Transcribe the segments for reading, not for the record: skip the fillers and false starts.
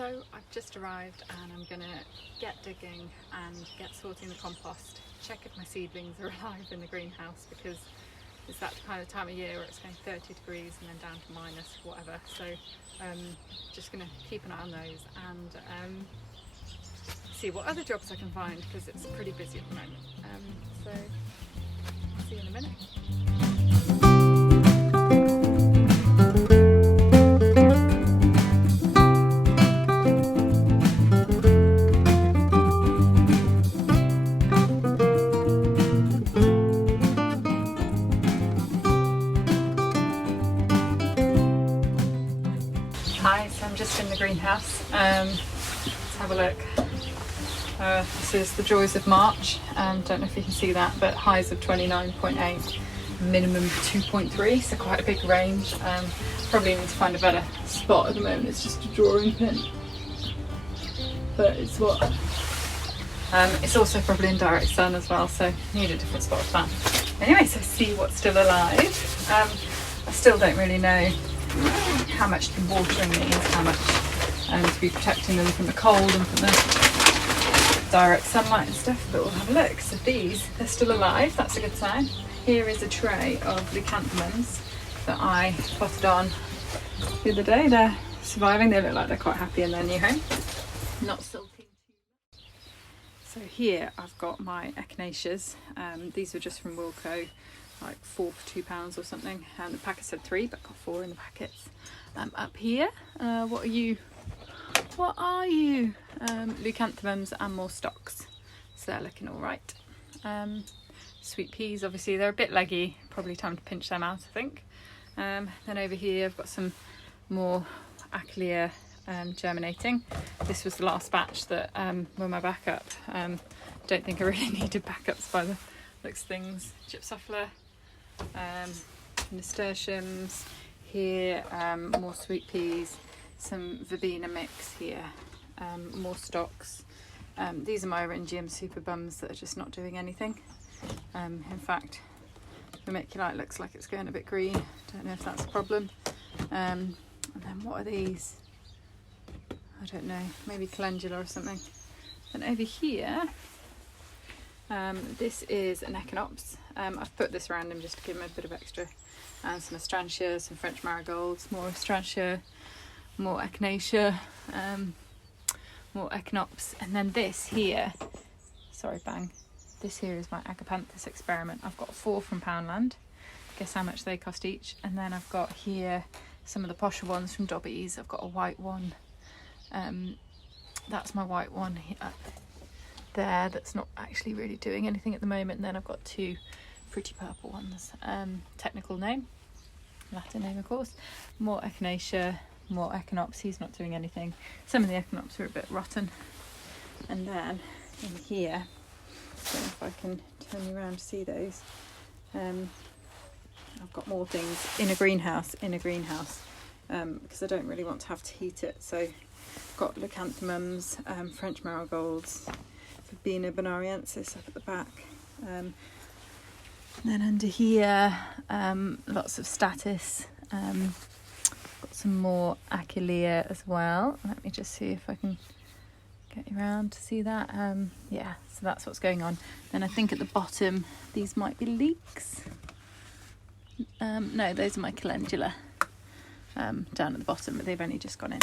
So I've just arrived and I'm gonna get digging and get sorting the compost, check if my seedlings are alive in the greenhouse, because it's that kind of time of year where it's going 30 degrees and then down to minus whatever. So just gonna keep an eye on those and see what other jobs I can find, because it's pretty busy at the moment. So I'll see you in a minute. Hi, so I'm just in the greenhouse. Let's have a look. This is the joys of March. Don't know if you can see that, but highs of 29.8, minimum 2.3, so quite a big range. Probably need to find a better spot at the moment. It's just a drawing pin, but it's what. It's also probably in direct sun as well, so need a different spot for that. Anyway, so see what's still alive. I still don't really know how much to be watering these, how much to be protecting them from the cold and from the direct sunlight and stuff, but we'll have a look. So these, they're still alive, that's a good sign. Here is a tray of leucanthemums that I potted on the other day. They're surviving, they look like they're quite happy in their new home. Not silting too much. So here I've got my echinaceas. These were just from Wilco, like 4 for £2 or something, and the packet said 3, but got 4 in the packets. Up here, what are you? Leucanthemums and more stocks, so they're looking all right. Sweet peas, obviously they're a bit leggy, probably time to pinch them out, I think. Then over here I've got some more Achillea germinating. This was the last batch that were my backup. Don't think I really needed backups by the looks of things. Gypsophila, nasturtiums here, more sweet peas, some verbena mix here, more stocks. These are my Orangium super bums that are just not doing anything. In fact, vermiculite looks like it's going a bit green. Don't know if that's a problem. And then what are these? I don't know, maybe calendula or something. And over here, this is an echinops. I've put this around him just to give him a bit of extra. And some astrantia, some French marigolds, more astrantia, more echinacea, more echinops. And then this here, sorry bang, this here is my agapanthus experiment. I've got 4 from Poundland. Guess how much they cost each. And then I've got here some of the posher ones from Dobbies. I've got a white one. That's my white one up there that's not actually really doing anything at the moment. And then I've got 2 pretty purple ones. Technical name, Latin name of course. More echinacea, more echinops. He's not doing anything. Some of the echinops are a bit rotten. And then in here, I don't know if I can turn you around to see those. I've got more things in a greenhouse, because I don't really want to have to heat it. So I've got leucanthemums, French marigolds, verbena bonariensis up at the back. And then under here, lots of statice. Got some more Achillea as well. Let me just see if I can get you around to see that. Yeah, so that's what's going on. Then I think at the bottom, these might be leeks. No, those are my calendula down at the bottom, but they've only just gone in.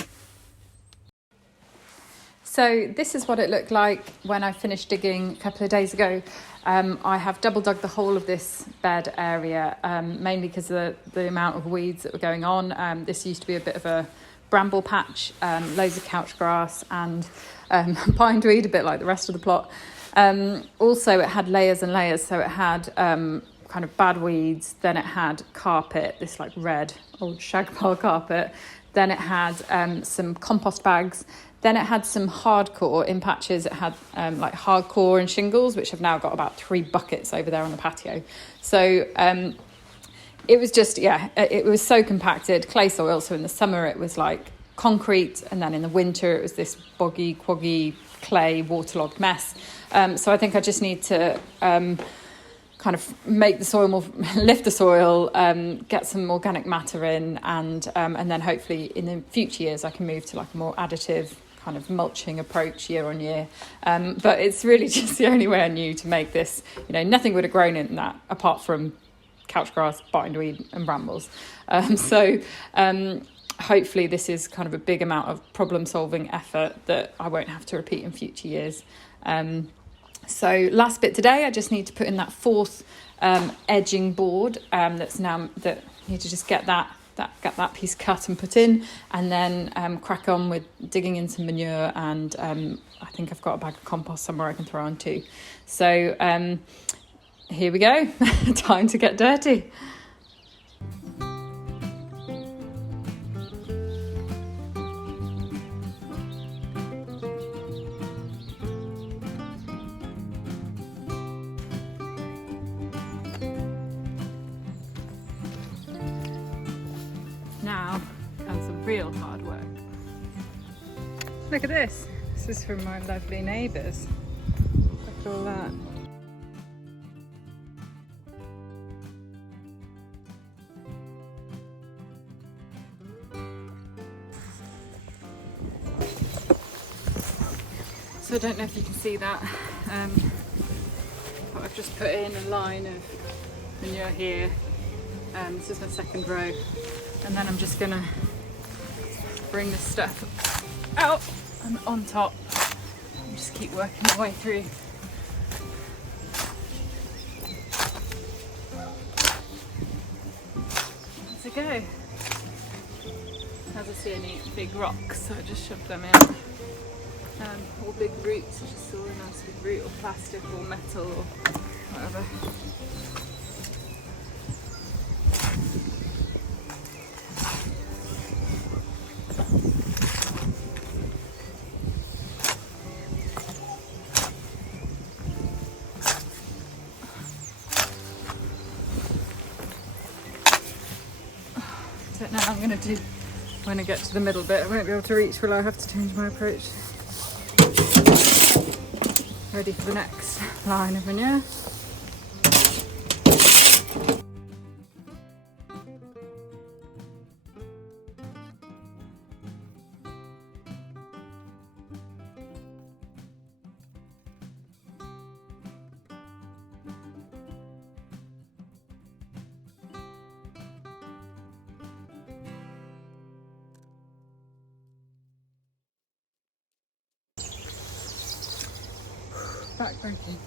So this is what it looked like when I finished digging a couple of days ago. I have double dug the whole of this bed area, mainly because of the amount of weeds that were going on. This used to be a bit of a bramble patch, loads of couch grass and bindweed, a bit like the rest of the plot. Also, it had layers and layers, so it had kind of bad weeds, then it had carpet, this like red old shag pile carpet, then it had some compost bags. Then it had some hardcore in patches. It had like hardcore and shingles, which have now got about 3 buckets over there on the patio. So it was just, it was so compacted, clay soil. So in the summer it was like concrete, and then in the winter it was this boggy, quaggy, clay, waterlogged mess. So I think I just need to kind of make the soil more, lift the soil, get some organic matter in, and then hopefully in the future years I can move to like a more additive kind of mulching approach year on year. But it's really just the only way I knew to make this, nothing would have grown in that apart from couch grass, bindweed and brambles. Hopefully this is kind of a big amount of problem solving effort that I won't have to repeat in future years. So last bit today, I just need to put in that fourth edging board that need to just get that piece cut and put in, and then crack on with digging in some manure, and I think I've got a bag of compost somewhere I can throw on too. So here we go. Time to get dirty. Now comes some real hard work. Look at this. This is from my lovely neighbours. Look at all that. So I don't know if you can see that, but I've just put in a line of manure here. This is my second row. And then I'm just gonna bring this stuff out and on top and just keep working my way through. Let's go. As I see any big rocks, so I just shove them in. Or big roots, I just saw a nice big root, or plastic or metal or whatever. I don't know how I'm going to do when I get to the middle bit. I won't be able to reach, will I? Have to change my approach. Ready for the next line of manure. Backbreaking.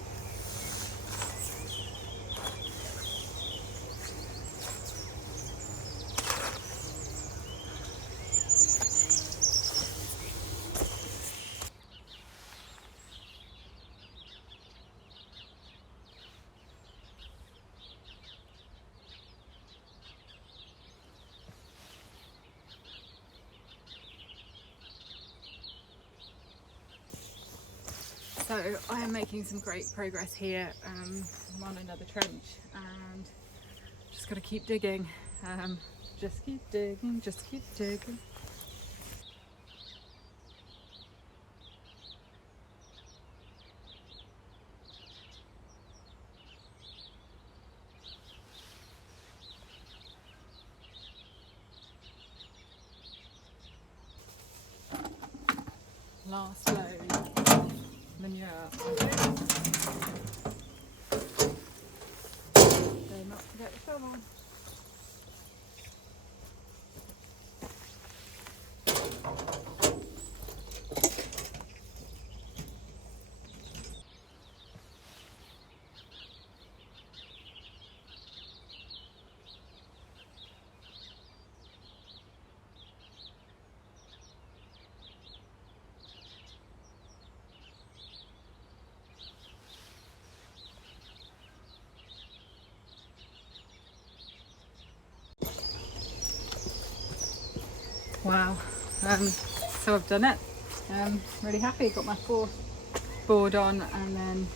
So I am making some great progress here. I'm on another trench and just got to keep digging. Just keep digging, just keep digging. Last load. Manure. Better not forget the film on. Wow, so I've done it. Really happy, got my fourth board on, and then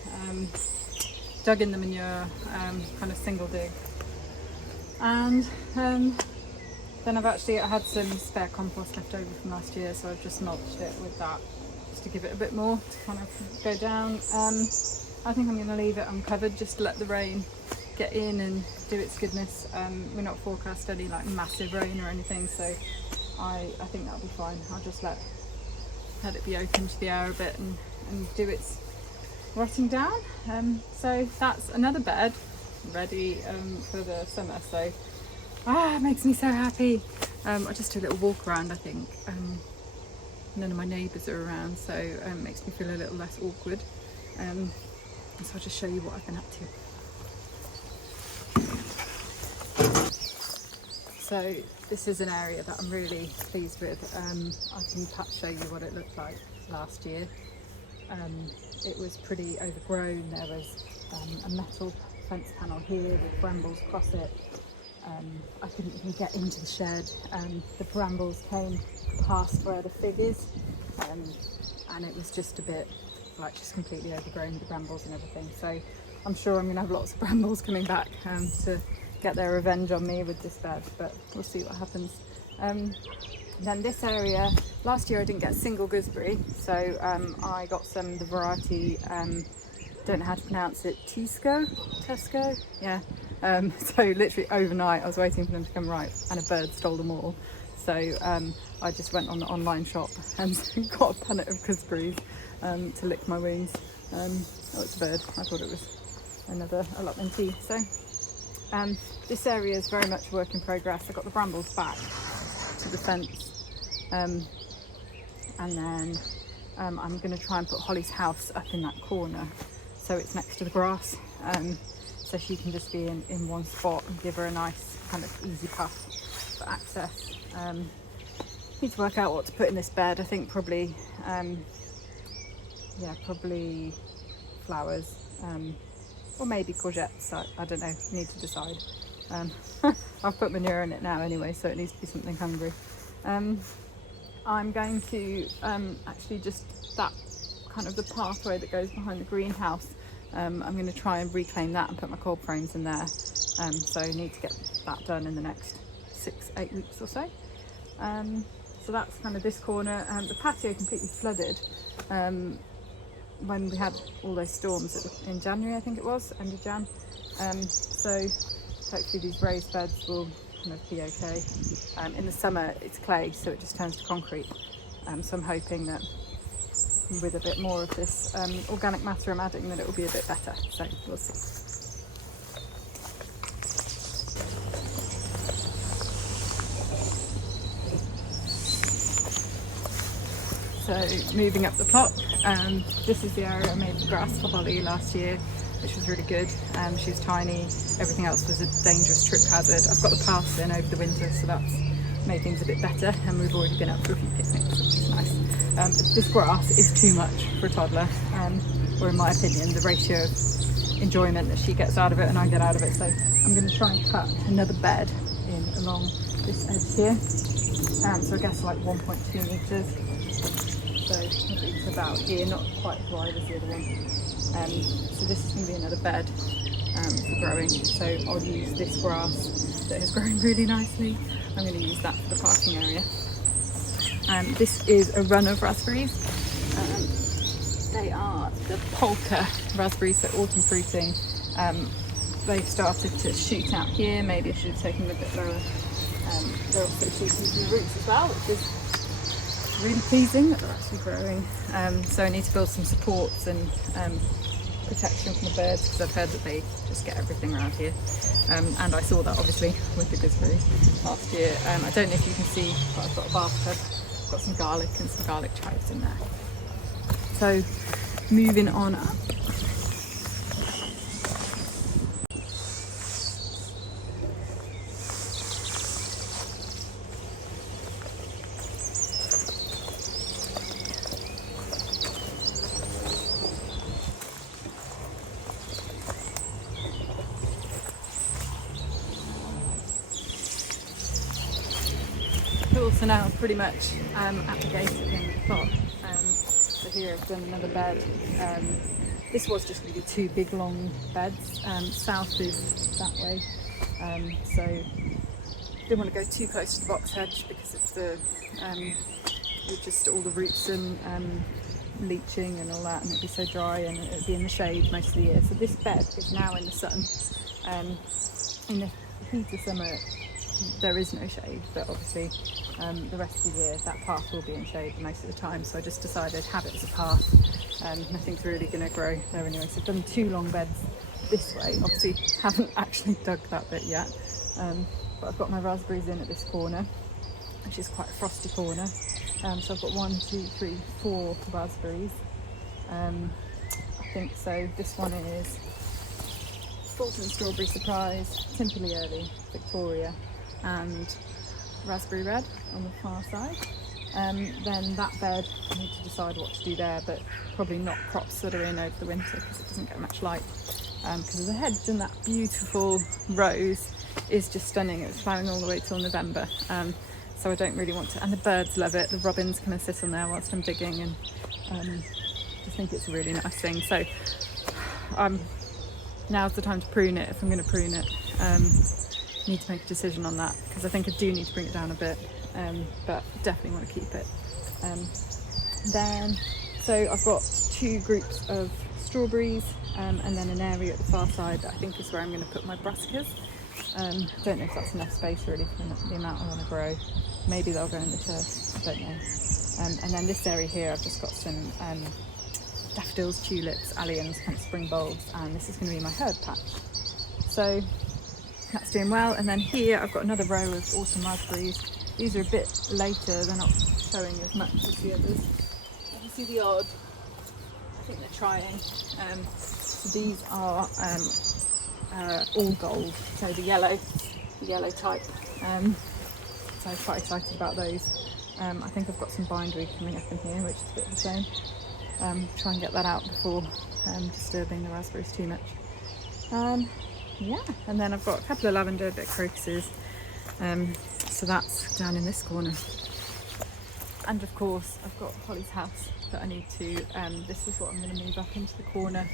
dug in the manure, kind of single dig. And then I had some spare compost left over from last year, so I've just mulched it with that, just to give it a bit more to kind of go down. I think I'm going to leave it uncovered, just to let the rain get in and do its goodness. We're not forecast any like massive rain or anything, so I think that'll be fine. I'll just let let it be open to the air a bit and do its rotting down. So that's another bed ready for the summer. So it makes me so happy. I just do a little walk around, I think. None of my neighbours are around, so it makes me feel a little less awkward. So I'll just show you what I've been up to. So this is an area that I'm really pleased with. I can perhaps show you what it looked like last year. It was pretty overgrown. There was a metal fence panel here with brambles across it. I couldn't even get into the shed. The brambles came past where the fig is, and it was just a bit like just completely overgrown with the brambles and everything. So I'm sure I'm going to have lots of brambles coming back to get their revenge on me with this bed, but we'll see what happens. Then this area, last year I didn't get a single gooseberry, so I got some, the variety, don't know how to pronounce it, Tesco, yeah. So literally overnight I was waiting for them to come ripe and a bird stole them all. So I just went on the online shop and got a punnet of gooseberries to lick my wounds. Oh, it's a bird. I thought it was another allotment tea. So this area is very much a work in progress. I got the brambles back to the fence, and then I'm going to try and put Holly's house up in that corner so it's next to the grass, so she can just be in one spot and give her a nice kind of easy path for access. Need to work out what to put in this bed. I think probably probably flowers, or maybe courgettes. I don't know, need to decide. I've put manure in it now anyway, so it needs to be something hungry. I'm going to actually just that kind of the pathway that goes behind the greenhouse, I'm going to try and reclaim that and put my cold frames in there. So I need to get that done in the next 6-8 weeks or so. So that's kind of this corner. The patio completely flooded when we had all those storms in January, I think it was, end of Jan. So hopefully these raised beds will kind of be okay. In the summer it's clay, so it just turns to concrete. So I'm hoping that with a bit more of this organic matter I'm adding that it will be a bit better. So we'll see. So moving up the plot, this is the area I made the grass for Holly last year, which was really good. She was tiny, everything else was a dangerous trip hazard. I've got the paths in over the winter, so that's made things a bit better, and we've already been up for a few picnics, which is nice. This grass is too much for a toddler, or in my opinion, the ratio of enjoyment that she gets out of it and I get out of it. So I'm going to try and cut another bed in along this edge here. So I guess like 1.2 metres. So it's about here, not quite as wide as the other one. So this is going to be another bed for growing. So I'll use this grass that has grown really nicely. I'm going to use that for the parking area. This is a run of raspberries. They are the polka raspberries, so autumn fruiting. They've started to shoot out here. Maybe I should have taken them a bit lower. They're also shooting some roots as well, which is really pleasing that they're actually growing. So I need to build some supports and protection from the birds, because I've heard that they just get everything around here. And I saw that obviously with the gooseberries last year. I don't know if you can see, but I've got a bathtub. I've got some garlic and some garlic chives in there. So moving on up. So now I'm pretty much at the gate at the end of the plot. So here I've done another bed. This was just going to be two big long beds. South is that way. So didn't want to go too close to the box hedge because of the just all the roots and leaching and all that, and it'd be so dry and it'd be in the shade most of the year. So this bed is now in the sun. In the heat of summer there is no shade, but obviously the rest of the year that path will be in shade most of the time, so I just decided have it as a path. Nothing's really going to grow there anyway, so I've done 2 long beds this way. Obviously haven't actually dug that bit yet, but I've got my raspberries in at this corner, which is quite a frosty corner. So I've got 1, 2, 3, 4 raspberries. I think so. This one is Fulton Strawberry Surprise, Timperley Early, Victoria, and Raspberry Red on the far side. Then that bed, I need to decide what to do there, but probably not crops that are in over the winter because it doesn't get much light. Because of the hedge, and that beautiful rose is just stunning. It was flowering all the way till November. So I don't really want to, and the birds love it. The robins come and sit on there whilst I'm digging, and I think it's a really nice thing. So now's the time to prune it if I'm going to prune it. Need to make a decision on that because I think I do need to bring it down a bit, but definitely want to keep it. Then, so I've got 2 groups of strawberries, and then an area at the far side that I think is where I'm going to put my brassicas. Don't know if that's enough space really for the amount I want to grow. Maybe they'll go in the turf, I don't know. And then this area here, I've just got some daffodils, tulips, alliums, kind of spring bulbs, and this is going to be my herb patch. So that's doing well. And then here I've got another row of autumn raspberries. These are a bit later, they're not showing as much as the others. You can see the odd, I think they're trying. So these are all gold, so the yellow type. So I'm quite excited about those. I think I've got some bindweed coming up in here, which is a bit of a shame. Try and get that out before disturbing the raspberries too much. Yeah, and then I've got a couple of lavender, a bit of crocuses. So that's down in this corner. And of course I've got Holly's house that I need to, this is what I'm going to move up into the corner,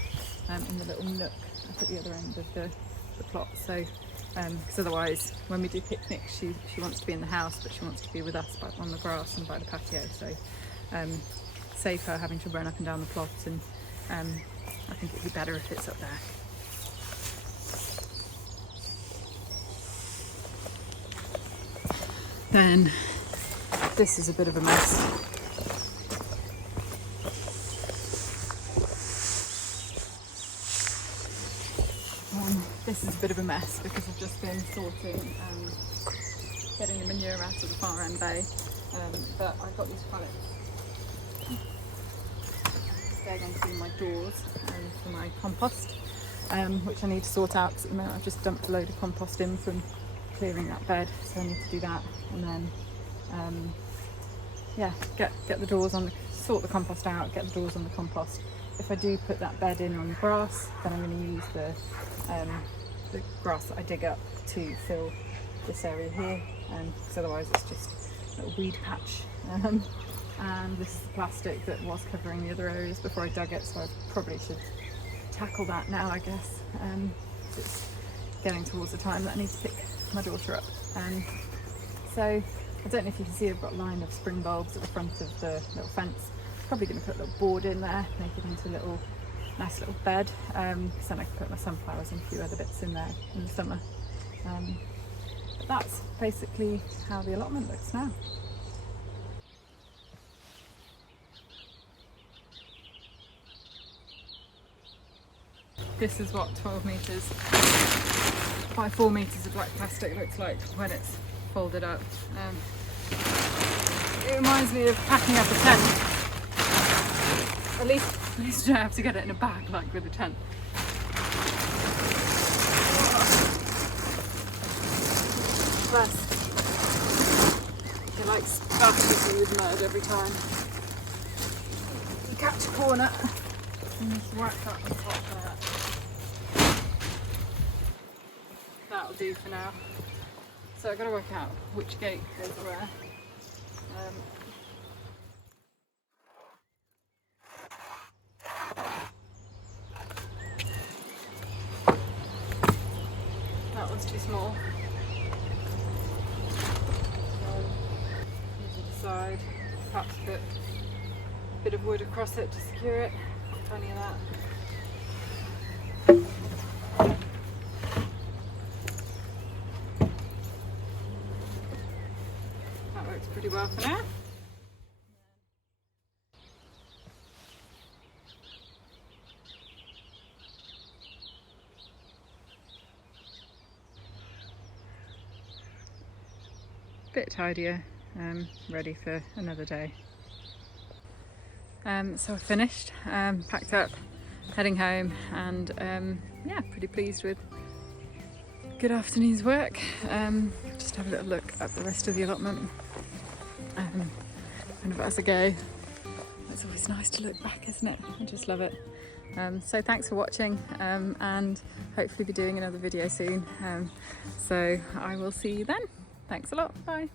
in the little nook up at the other end of the plot. So because otherwise when we do picnics she wants to be in the house, but she wants to be with us on the grass and by the patio, so save her having to run up and down the plot, and I think it'd be better if it's up there. Then this is a bit of a mess. This is a bit of a mess because I've just been sorting, getting the manure out of the far end bay, but I've got these pallets. They're going to be my doors for my compost, which I need to sort out because at the moment I've just dumped a load of compost in from clearing that bed, so I need to do that, and then yeah, get the doors on, sort the compost out, get the doors on the compost. If I do put that bed in on the grass, then I'm going to use the grass that I dig up to fill this area here, because otherwise it's just a little weed patch. And this is the plastic that was covering the other areas before I dug it, so I probably should tackle that now, I guess. It's getting towards the time that I need to pick my daughter up. So I don't know if you can see I've got a line of spring bulbs at the front of the little fence. Probably going to put a little board in there, make it into a little nice little bed, because then I can put my sunflowers and a few other bits in there in the summer. But that's basically how the allotment looks now. This is what 12 metres by 4 metres of black plastic looks like when it's folded up. It reminds me of packing up a tent. At least you don't have to get it in a bag like with a tent. Plus, it like spatters you with mud every time. You catch a corner and just whack that on top there. That'll do for now. So I've got to work out which gate goes where. That one's too small. Need to decide. Perhaps put a bit of wood across it to secure it. Plenty of that. That works pretty well for now. Bit tidier, ready for another day. So I finished, packed up, heading home, and yeah, pretty pleased with good afternoon's work. Just have a little look at the rest of the allotment, kind of as I go. It's always nice to look back, isn't it? I just love it. So thanks for watching, and hopefully be doing another video soon. So I will see you then. Thanks a lot. Bye.